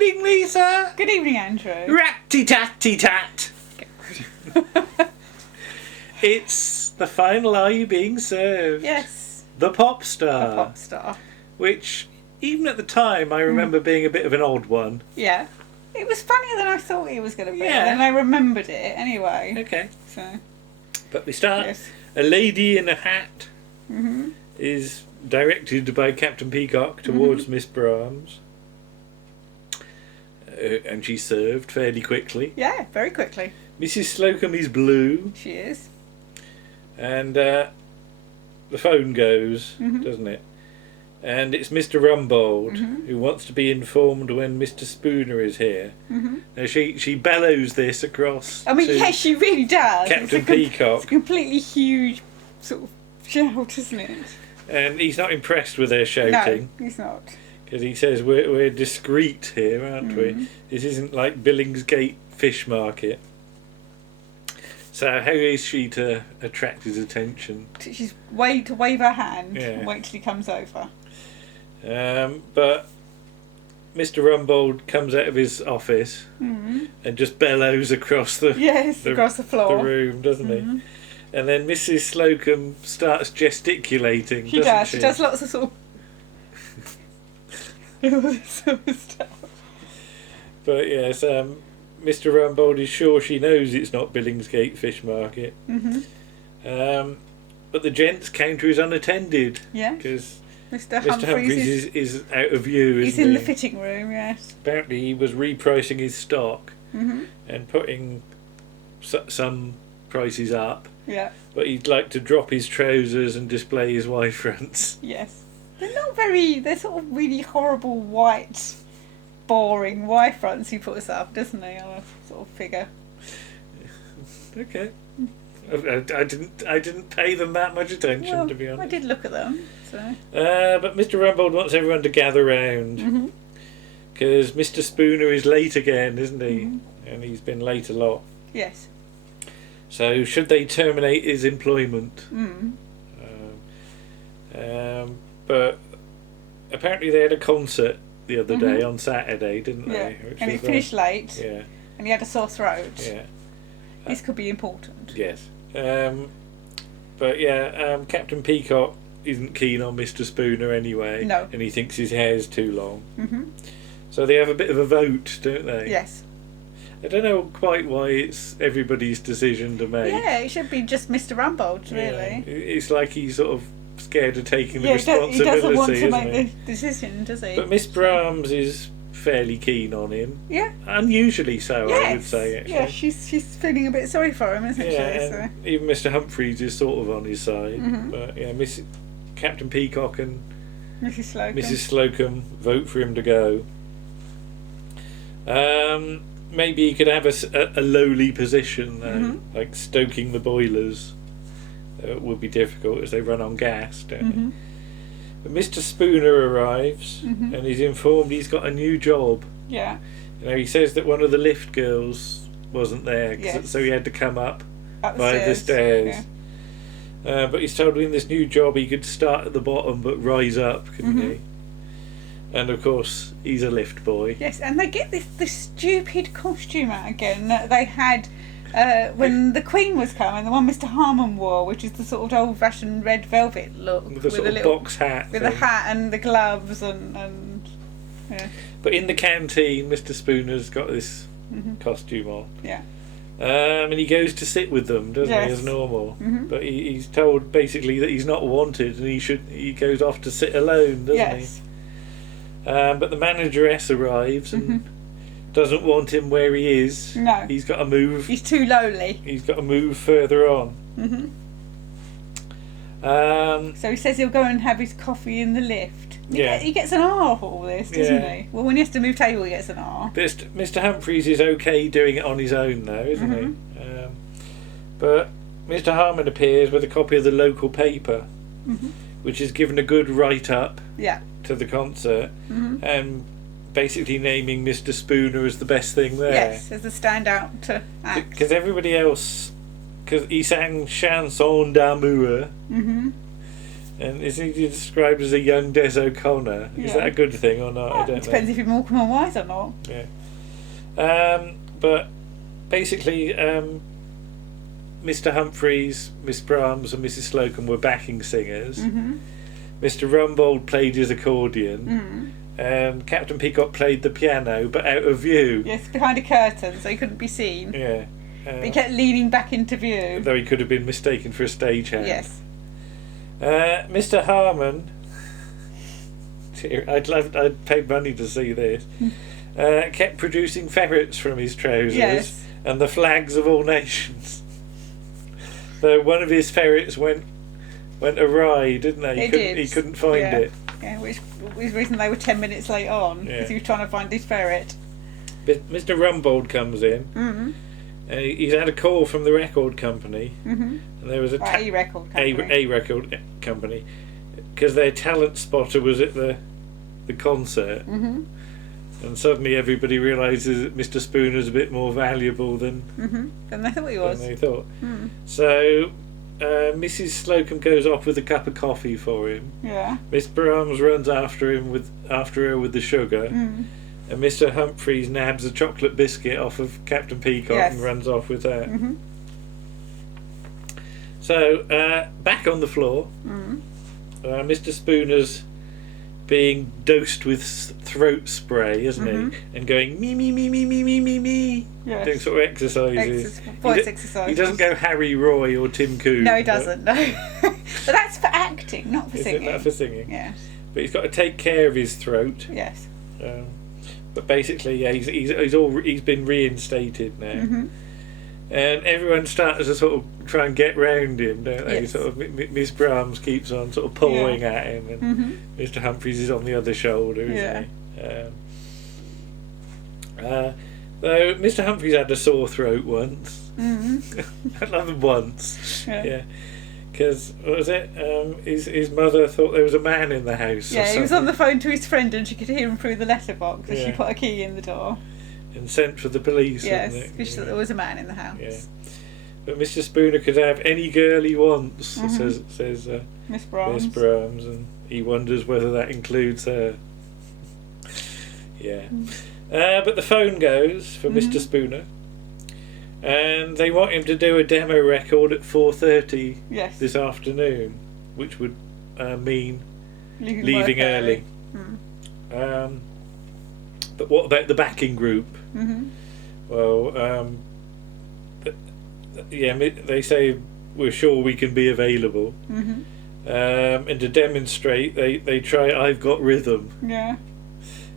evening, Lisa. Good evening, Andrew. Rat-ti-tat-ti-tat. It's the final Are You Being Served? Yes. The Pop Star. The Pop Star. Which, even at the time, I remember being a bit of an odd one. Yeah. It was funnier than I thought it was going to be. Yeah. And I remembered it anyway. Okay. So. But we start. Yes. A Lady in a Hat is directed by Captain Peacock towards Miss Brahms. And she's served fairly quickly. Yeah, very quickly. Mrs. Slocum is blue. She is. And the phone goes, doesn't it? And it's Mr. Rumbold who wants to be informed when Mr. Spooner is here. Now she bellows this across. I mean, yes, she really does. Captain Peacock. It's a completely huge sort of shout, isn't it? And he's not impressed with their shouting. No, he's not. Because he says we're discreet here, aren't we? This isn't like Billingsgate Fish Market. So how is she to attract his attention? She's to wave her hand and wait till he comes over. But Mr. Rumbold comes out of his office and just bellows across the across the floor, the room, doesn't he? And then Mrs. Slocum starts gesticulating. She does. She does lots of sort of stuff. But yes, Mr. Rumbold is sure she knows it's not Billingsgate Fish Market. But the gents counter is unattended. Yeah. Because Mr. Humphreys is out of view. He's in the fitting room. Yes. Apparently, he was repricing his stock and putting some prices up. Yeah. But he'd like to drop his trousers and display his Y fronts. Yes. They're not very. They're sort of really horrible white, boring Y fronts he puts up, doesn't he, on a sort of figure? Okay. I didn't pay them that much attention, to be honest. I did look at them. So. But Mr. Rumbold wants everyone to gather round because Mr. Spooner is late again, isn't he? And he's been late a lot. Yes. So should they terminate his employment? But apparently they had a concert the other day on Saturday, didn't they? Yeah. And it finished late. Yeah. And he had a sore throat. Yeah. This could be important. Yes. But yeah, Captain Peacock isn't keen on Mr. Spooner anyway. No. And he thinks his hair's too long. So they have a bit of a vote, don't they? Yes. I don't know quite why it's everybody's decision to make. Yeah, it should be just Mr. Rumbold, really. It's like he's sort of scared of taking the responsibility. He doesn't want to make the decision, does he? But Miss Brahms is fairly keen on him. Yeah. Unusually so, I would say, actually. Yeah, she's feeling a bit sorry for him, isn't she? And even Mr. Humphreys is sort of on his side. But yeah, Captain Peacock and Mrs. Slocum vote for him to go. Maybe he could have a lowly position, though, like stoking the boilers. Would be difficult as they run on gas, don't they? But Mr. Spooner arrives and he's informed he's got a new job. Yeah. You know, he says that one of the lift girls wasn't there, so he had to come up by the stairs. Yeah. But he's told in this new job he could start at the bottom but rise up, couldn't he? And of course, he's a lift boy. Yes, and they get this stupid costume out again that they had when the Queen was coming, the one Mr. Harmon wore, which is the sort of old-fashioned red velvet look. With a sort of box hat. With a hat and the gloves and yeah. But in the canteen, Mr. Spooner's got this costume on. Yeah. And he goes to sit with them, doesn't he, as normal? But he's told basically that he's not wanted and he goes off to sit alone, doesn't he? But the manageress arrives and doesn't want him where he is. No. He's got to move. He's too lowly. He's got to move further on. So he says he'll go and have his coffee in the lift. He gets an R for all this, doesn't he? Well, when he has to move table, he gets an R. Mr. Humphreys is okay doing it on his own, though, isn't he? But Mr. Harmon appears with a copy of the local paper, which is given a good write-up to the concert, and basically naming Mr. Spooner as the best thing there. Yes, as a standout to act. Because everybody else, because he sang Chanson d'amour, And is he described as a young Des O'Connor? Is that a good thing or not? I don't know. Depends if you're Morecambe and Wise or not. Yeah. But basically, Mr. Humphreys, Miss Brahms, and Mrs. Slocum were backing singers. Mr. Rumbold played his accordion. And Captain Peacock played the piano, but out of view. Yes, behind a curtain, so he couldn't be seen. Yeah. But he kept leaning back into view. Though he could have been mistaken for a stagehand. Yes. Mr. Harmon, I'd paid money to see this, kept producing ferrets from his trousers and the flags of all nations. Though one of his ferrets went awry, didn't they? He couldn't find it. Yeah, which was the reason they were 10 minutes late on, because he was trying to find his ferret. But Mr. Rumbold comes in. He's had a call from the record company, and there was a record company, because their talent spotter was at the concert, and suddenly everybody realises that Mr. Spooner's a bit more valuable than they thought he was. Than they thought. So Mrs. Slocum goes off with a cup of coffee for him. Yeah. Miss Brahms runs after her with the sugar. And Mr. Humphreys nabs a chocolate biscuit off of Captain Peacock and runs off with that. So, back on the floor, Mr. Spooner's being dosed with throat spray, isn't he? And going me, me, me, me, me, me, me, me. Yes. Doing sort of exercises. Voice exercises. He doesn't go Harry Roy or Tim Coon. No, he doesn't, no. But that's for acting, not for singing. Is that for singing? Yes. But he's got to take care of his throat. Yes. But basically, he's been reinstated now, and everyone starts to sort of try and get round him, don't they? Yes. Sort of Miss Brahms keeps on sort of pawing at him, and Mr. Humphreys is on the other shoulder, isn't he? Though Mr. Humphreys had a sore throat once. I love him once. Yeah. Because, what was it? His mother thought there was a man in the house. Yeah, he was on the phone to his friend and she could hear him through the letterbox as she put a key in the door. And sent for the police. Yes, because she thought there was a man in the house. Yeah. But Mr. Spooner could have any girl he wants, says Miss Brahms. Miss Brahms, and he wonders whether that includes her. Yeah. But the phone goes for Mr. Spooner. And they want him to do a demo record at 4:30 this afternoon, which would mean leaving early. But what about the backing group? Well, they say we're sure we can be available. And to demonstrate, they try I've Got Rhythm. Yeah.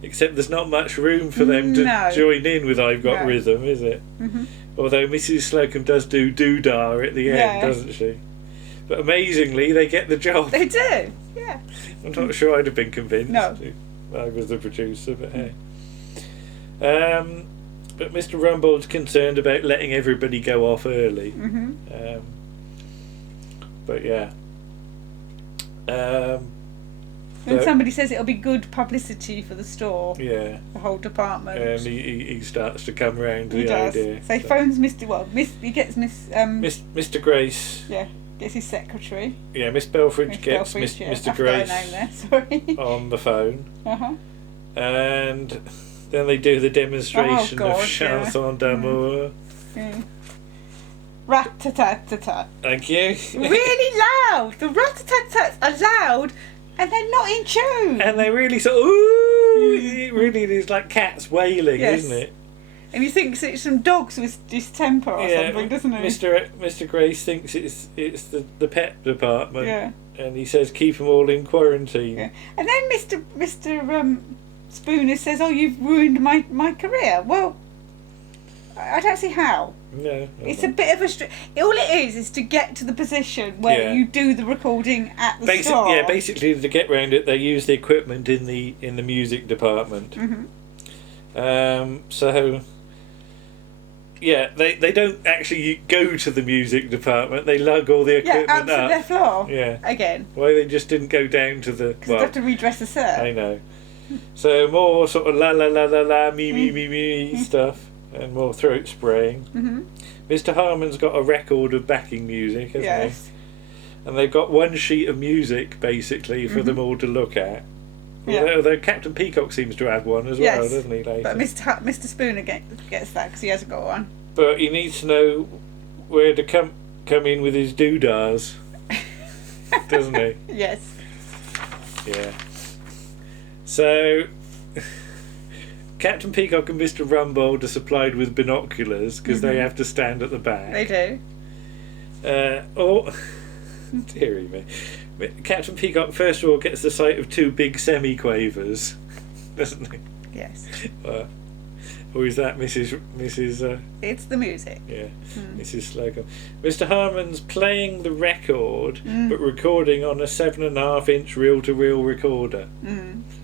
Except there's not much room for them to join in with I've Got Rhythm, is it? Although Mrs. Slocum does do doodah at the end, doesn't she? But amazingly, they get the job. They do, yeah. I'm not sure I'd have been convinced. No. I was the producer, but hey. But Mr. Rumbold's concerned about letting everybody go off early. But yeah. And somebody says it'll be good publicity for the store. Yeah. The whole department. And he starts to come round to the does. Idea. So he phones he gets Mr. Grace. Yeah, gets his secretary. Yeah, Miss Belfridge gets Mr. Grace on the phone. And then they do the demonstration of Chanson d'Amour. Rat-ta-tat-ta-tat. Thank you. Really loud. The rat-ta-tat-tats are loud. And they're not in tune. And they really sort of, ooh, it really is like cats wailing, isn't it? And he thinks it's some dogs with distemper or something, doesn't he? Mr. Grace thinks it's the pet department. Yeah. And he says keep them all in quarantine. Yeah. And then Mr. Spooner says, "Oh, you've ruined my career." Well, I don't see how. No. It's a bit of all it is to get to the position where you do the recording at the store. Yeah, basically to get round it, they use the equipment in the music department. So, yeah, they don't actually go to the music department. They lug all the equipment up. Their floor. Yeah. Again. Why they just didn't go down to the... Because they have to redress the set. I know. So more sort of la la la la la me me me me stuff. And more throat spraying. Mr. Harmon's got a record of backing music, hasn't he? and they've got one sheet of music basically for them all to look at. Yeah. Although Captain Peacock seems to have one as well, doesn't he? Later. But Mr. Spooner gets that because he hasn't got one. But he needs to know where to come in with his doodahs, doesn't he? Yes. Yeah. So, Captain Peacock and Mr. Rumbold are supplied with binoculars because they have to stand at the back. They do. Dearie me. Captain Peacock first of all gets the sight of two big semi-quavers, doesn't he? Yes. Or is that Mrs. It's the music. Yeah, Mrs. Slocum. Mr. Harmon's playing the record, but recording on a 7.5-inch reel-to-reel recorder.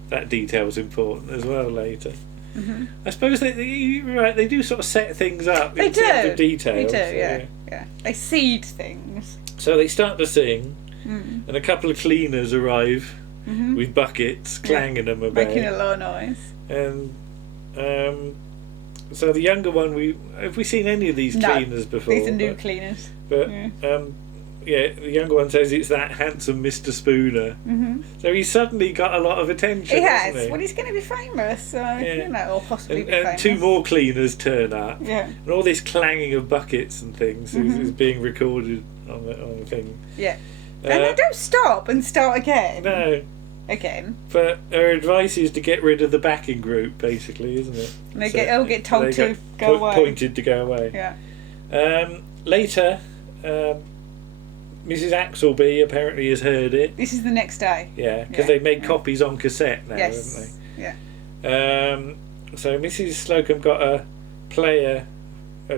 That detail's important as well later. I suppose you're right. They do sort of set things up in terms of details. They do, yeah. They seed things. So they start to sing, and a couple of cleaners arrive with buckets, clanging them about, making a lot of noise. And so the younger one, have we seen any of these cleaners before? These are new cleaners. But the younger one says it's that handsome Mr. Spooner. So he's suddenly got a lot of attention. He has. Hasn't he? Well, he's going to be famous, so or possibly be and famous. two more cleaners turn up. Yeah. And all this clanging of buckets and things is being recorded on the thing. Yeah. And they don't stop and start again. No. Again. But her advice is to get rid of the backing group, basically, isn't it? And they all get told to go away. Pointed to go away. Yeah. Later, Mrs. Axelby apparently has heard it. This is the next day. Yeah, because they've made copies on cassette now, haven't they? Yeah. So Mrs. Slocum got a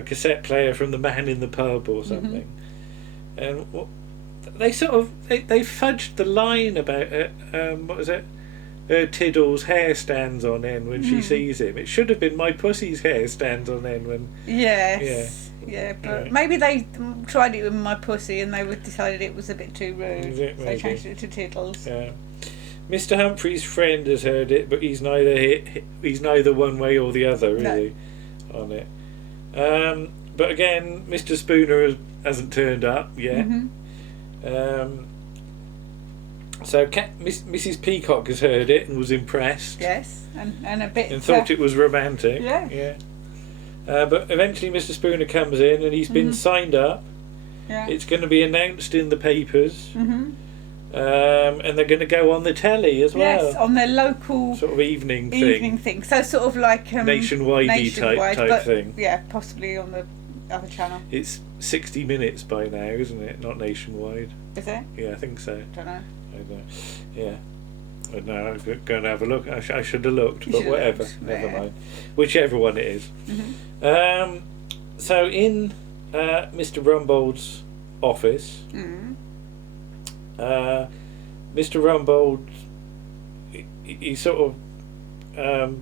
cassette player from the Man in the Pub or something, and they sort of they fudged the line about what was it? Tiddle's hair stands on end when she sees him. It should have been my pussy's hair stands on end when. Yes. Yeah, but maybe they tried it with my pussy and they decided it was a bit too rude. So they changed it to Tiddles. Yeah. Mr. Humphrey's friend has heard it, but he's neither one way or the other, really, on it. But again, Mr. Spooner hasn't turned up yet. So Mrs. Peacock has heard it and was impressed. Yes, and a bit. And thought it was romantic. Yeah. But eventually Mr. Spooner comes in and he's been signed up. Yeah. It's going to be announced in the papers. And they're going to go on the telly as well. Yes, on their local sort of evening thing. So sort of like nationwide type thing. Yeah, possibly on the other channel. It's 60 Minutes by now, isn't it? Not nationwide. Is it? Yeah, I think so. Don't know. I don't know. Yeah. I don't know. I'm going to have a look. I should have looked, but whatever. Never mind. Whichever one it is. So in Mr. Rumbold's office, Mr. Rumbold, he's sort of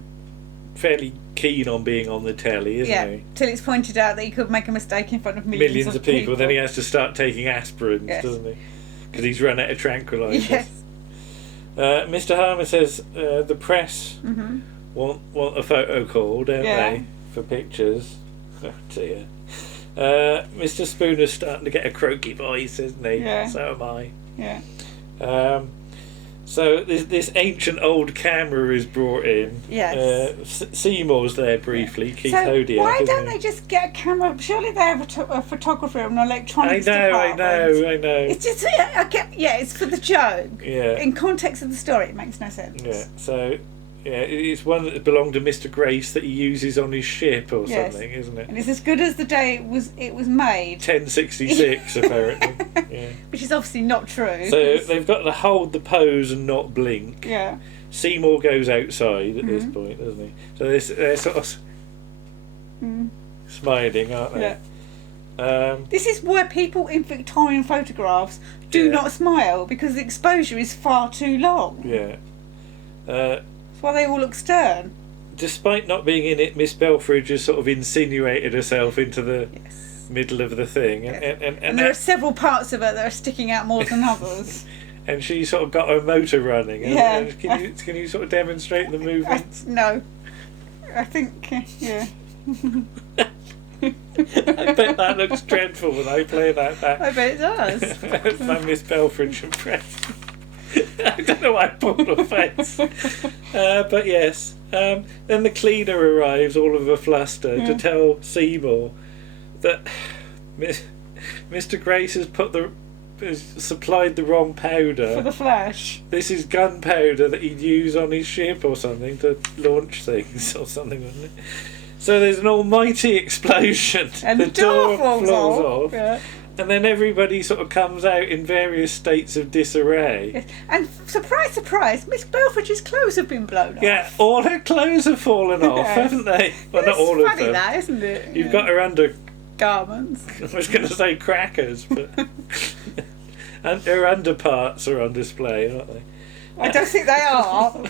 fairly keen on being on the telly, isn't he? Till it's pointed out that he could make a mistake in front of millions of people. Then he has to start taking aspirins, doesn't he? Because he's run out of tranquilizers. Yes. Mr. Harmer says the press want a photo call, don't they, for pictures? Oh dear. Mr. Spooner's starting to get a croaky voice, isn't he? Yeah. So am I. Yeah. So this ancient old camera is brought in. Yes. Seymour's there briefly. Keith Hodiak. Why don't they just get a camera? Surely they have a photographer and an electronics department. I know. It's just it's for the joke. Yeah. In context of the story, it makes no sense. Yeah. So. Yeah, it's one that belonged to Mr. Grace that he uses on his ship or something, isn't it? And it's as good as the day it was made. 1066 apparently. Yeah. Which is obviously not true. So they've got to hold the pose and not blink. Yeah. Seymour goes outside at this point, doesn't he? So they're sort of smiling, aren't they? Yeah. This is where people in Victorian photographs do not smile because the exposure is far too long. Yeah. That's why they all look stern. Despite not being in it, Miss Belfridge has sort of insinuated herself into the middle of the thing. And there are several parts of it that are sticking out more than others. And she's sort of got her motor running. Yeah. Can you sort of demonstrate the movements? No. I think, yeah. I bet that looks dreadful when I play that back. I bet it does. That's my Miss Belfridge impression. I don't know why I pulled her face. But yes. Then the cleaner arrives, all of a fluster, to tell Seymour that Mr. Grace has supplied the wrong powder. For the Flash. This is gunpowder that he'd use on his ship or something to launch things or something, wasn't it? So there's an almighty explosion. And the door falls off. Yeah. And then everybody sort of comes out in various states of disarray. Yes. And surprise, surprise, Miss Belfridge's clothes have been blown off. Yeah, all her clothes have fallen off, haven't they? Well, not all of them. It's funny that, isn't it? You've got her under... garments. I was going to say crackers, but... and her underparts are on display, aren't they? I don't think they are.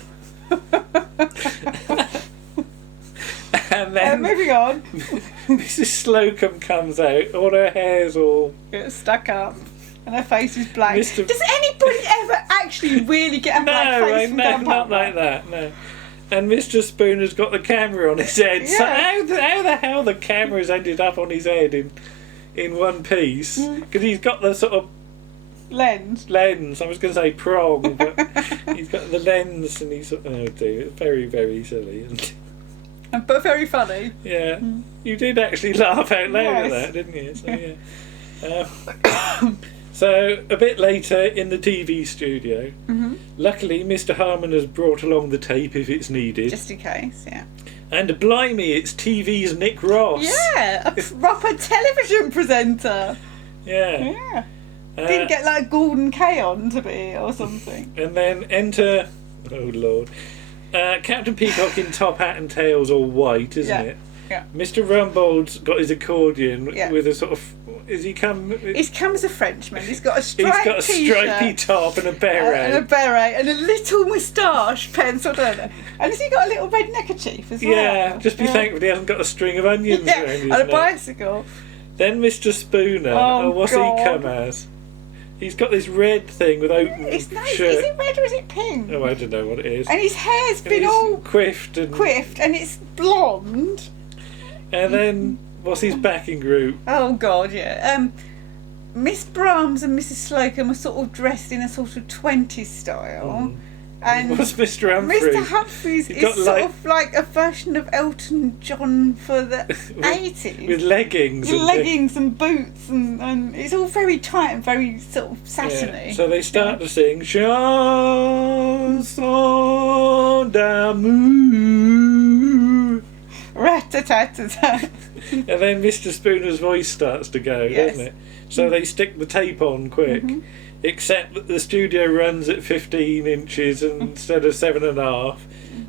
And then moving on. Mrs. Slocum comes out, all her hair's all stuck up and her face is black. Mr. Does anybody ever actually really get a black face? No, not like that, no. And Mr. Spooner's got the camera on his head. Yeah. So how the hell the camera's ended up on his head in one piece? Because he's got the sort of lens. I was going to say prong, but he's got the lens, and he's... Oh dear, it's very, very silly, isn't it? But very funny. Yeah, you did actually laugh out loud at that, didn't you? So, yeah. So a bit later in the TV studio, luckily Mr. Harmon has brought along the tape if it's needed. Just in case, yeah. And blimey, it's TV's Nick Ross. Yeah, a proper television presenter. Yeah. Didn't get like Gordon Kay on to be or something. And then enter, oh Lord, Captain Peacock in top hat and tails all white, isn't it? Yeah. Mr. Rumbold's got his accordion with a sort of... He's come as a Frenchman. He's got a striped stripy top and a beret. And a little moustache penciled on it. And has he got a little red neckerchief as well? Yeah, just be thankful he hasn't got a string of onions around his neck. And a bicycle. Then Mr. Spooner. What's he come as? He's got this red thing with open shirt. Is it red or is it pink? Oh, I don't know what it is. And his hair's been all quiffed and it's blonde. And then what's his backing group? Oh God, yeah. Miss Brahms and Mrs. Slocum were sort of dressed in a sort of 20s style. And what's Mr. Humphrey? Mr. Humphreys is sort of like a version of Elton John for the 80s. With leggings. And boots and it's all very tight and very sort of satiny. Yeah. So they start to sing Chanson d'amour. Rat-a-tat-a-tat. And then Mr. Spooner's voice starts to go, doesn't it? So they stick the tape on quick. Except that the studio runs at 15 inches instead of 7.5,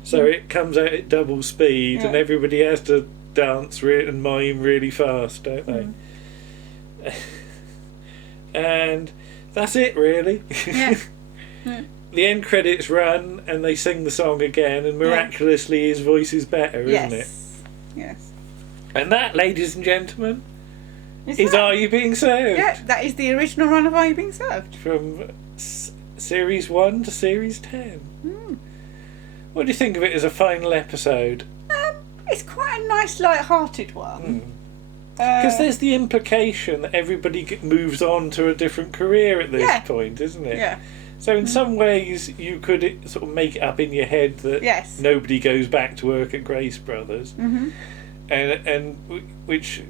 so it comes out at double speed, and everybody has to dance and mime really fast, don't they? And that's it, really. Yeah. The end credits run, and they sing the song again, and miraculously his voice is better, isn't it? Yes. And that, ladies and gentlemen, is Are You Being Served? Yeah, that is the original run of Are You Being Served? From Series 1 to Series 10. What do you think of it as a final episode? It's quite a nice, light-hearted one. Because there's the implication that everybody moves on to a different career at this point, isn't it? Yeah. So in some ways you could sort of make it up in your head that nobody goes back to work at Grace Brothers. And which,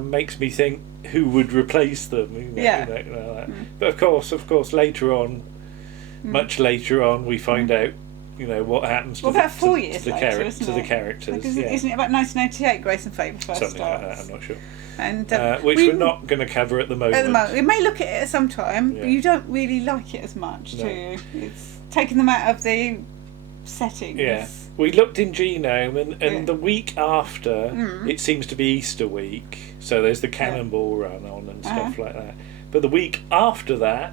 makes me think who would replace them. But of course, later on, much later on, we find out, what happens to about 4 to years the later, characters. Because isn't it about 1988 Grace and Favour first Something starts? like that, I'm not sure. And which we're not going to cover at the moment. We may look at it at some time, but you don't really like it as much, do you? It's taking them out of the settings. Yeah. We looked in Genome, and the week after, it seems to be Easter week, so there's the Cannonball Run on and stuff like that. But the week after that,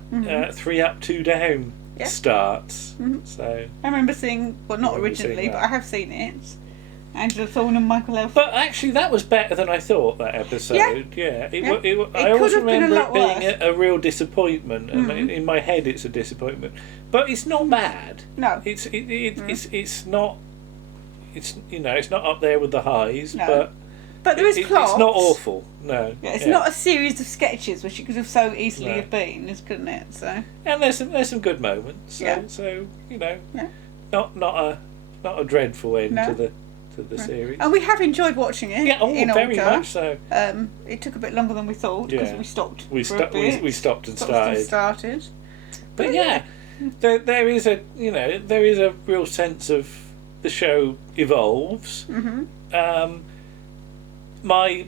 3 Up, 2 Down starts. So I remember seeing, well, not originally, but I have seen it. Angela Thorne and Michael Elf. But actually, that was better than I thought, that episode. I always remember it being a real disappointment, and in my head, it's a disappointment. But it's not bad. No, it's not. It's not up there with the highs, but But there is plot. It's not awful. No. Yeah, it's not a series of sketches, which it could have so easily have been, couldn't it? So. And there's some good moments. So you know, not a dreadful end to the series. And we have enjoyed watching it. Yeah, very much so. It took a bit longer than we thought because we stopped. We stopped and started. But there is a real sense of the show evolves. Mm-hmm. My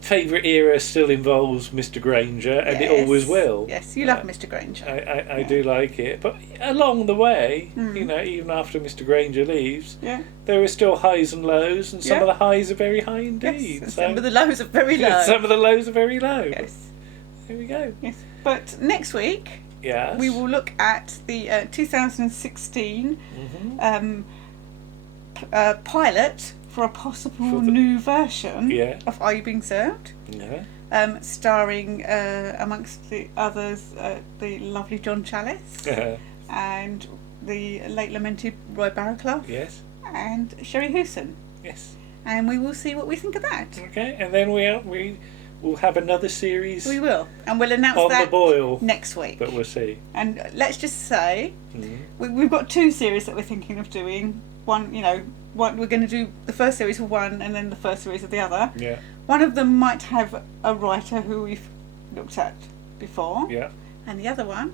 favourite era still involves Mr. Granger, and it always will. Yes, you love Mr. Granger. I do like it, but along the way, you know, even after Mr. Granger leaves, there are still highs and lows, and some of the highs are very high indeed. Yes, some of the lows are very low. Some of the lows are very low. Yes. There we go. Yes, but next week, we will look at the 2016 pilot for a possible new version of Are You Being Served? Yeah. Starring, amongst the others, the lovely John Challis and the late lamented Roy Barraclough. Yes. And Sherry Hewson. Yes. And we will see what we think of that. Okay, and then we will have another series. We will, and we'll announce on that the boil next week. But we'll see. And let's just say we've got 2 series that we're thinking of doing. One, we're going to do the first series of one, and then the first series of the other. Yeah. One of them might have a writer who we've looked at before. Yeah. And the other one,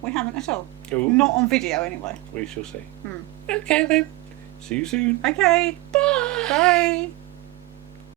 we haven't at all. Ooh. Not on video, anyway. We shall see. Okay then. See you soon. Okay. Bye. Bye.